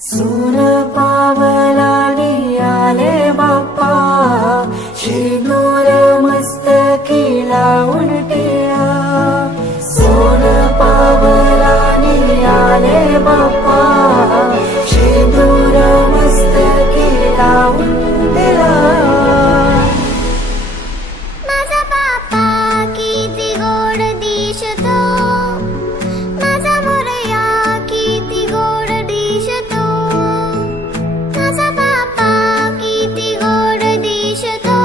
सूर पावलानी आले बाप्पा, शेंदूर मस्तकी लावून टिळा. सोन पावलानी आले बाप्पा, शेंदूर मस्तकी लावून टिळा. माझा बाप्पा किती गोड दिसतो, माझा मोरया किती गोड दिसतो. माझा बाप्पा किती गोड दिसतो,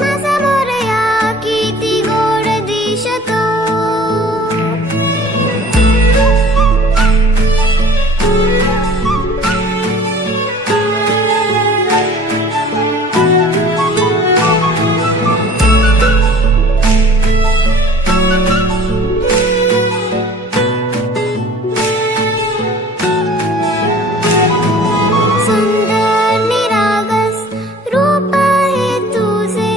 माझा मोरया किती गोड दिसतो. सुंदर निरागस रूप आहे तुझे,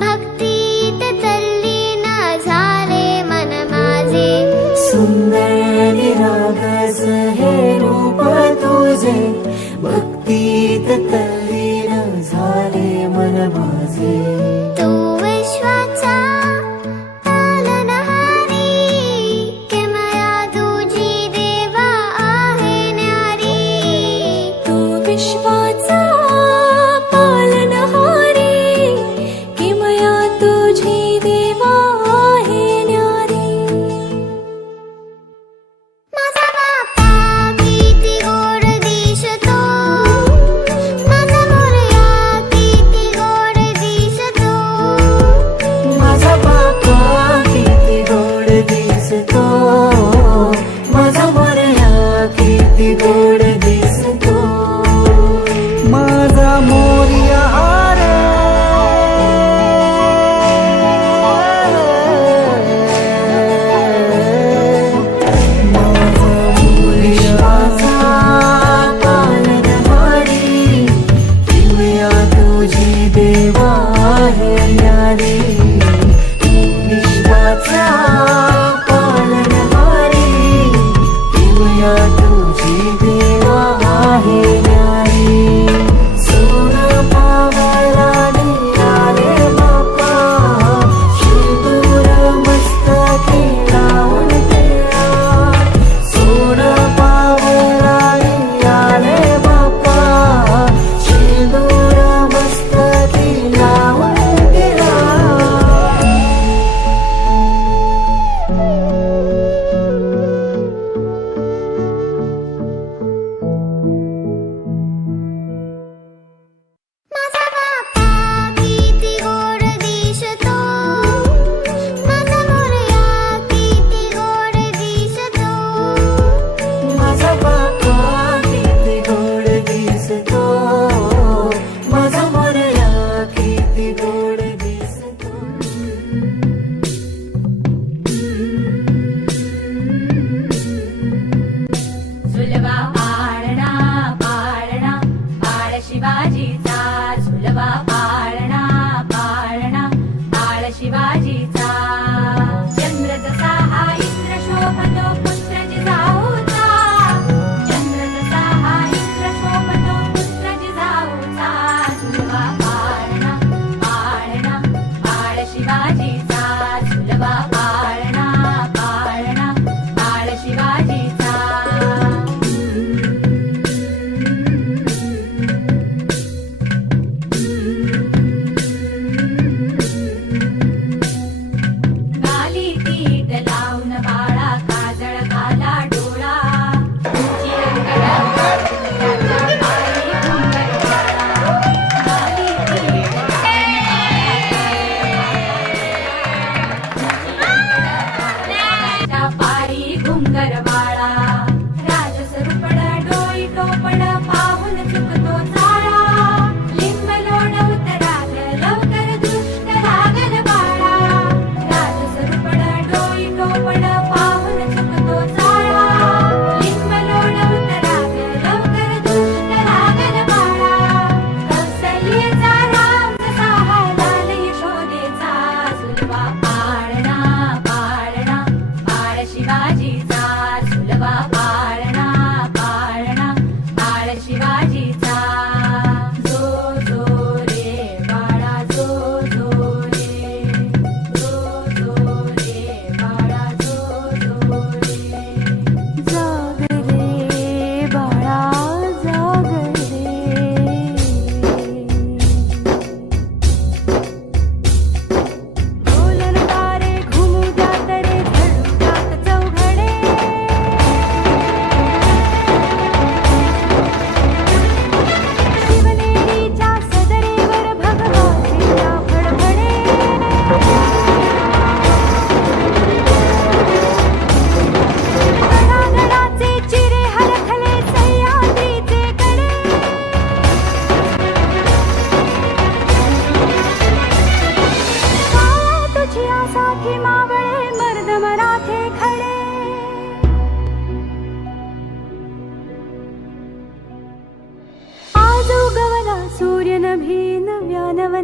भक्तीत तल्लीन झाले मन माझे. सुंदर निरागस हे रूप तुझे, भक्तीत तल्लीन झाले मन माझे. तू विश्वाचा पालनहारी, किमया तुझी देवा आहे न्यारी. तू विश्वाचा पालनहारी, किमया तुझी देवा आहे न्यारी. माझा बाप्पा किती गोड दिसतो, माझा मोरया किती गोड दिसतो.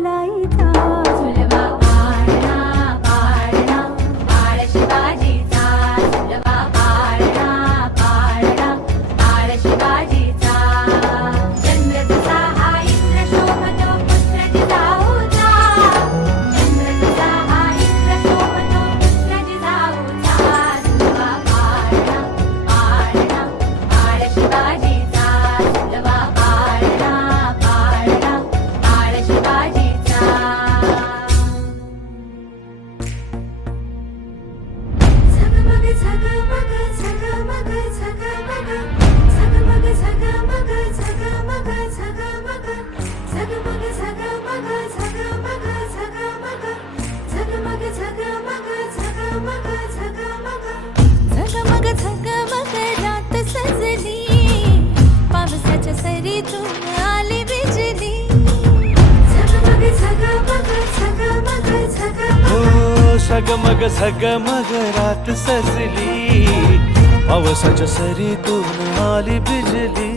फुलाईचा फुलवा पाळणा पाळणा बाळ शिवाजीचा फुलवा पाळणा पाळणा बाळ शिवाजीचा चंद्र तुझा हा इंद्र शोभतो पुत्र जिजाऊचा चंद्र तुझा हा इंद्र शोभतो पुत्र जिजाऊचा फुलवा पाळणा पाळणा बाळ शिवाजीचा फुलवा पाळणा पाळणा बाळ शिवाजीचा झगमग झगमग झगमग झगमग झगमग झगमग झगमग झगमग झगमग झगमग झगमग झगमग झगमग झगमग झगमग झगमग झगमग झगमग रात सजली पावसाच्या सरीतून आली बिजली झगमग झगमग झगमग झगमग हो झगमग झगमग रात सजली पावसाच्या सरीतून आली बिजली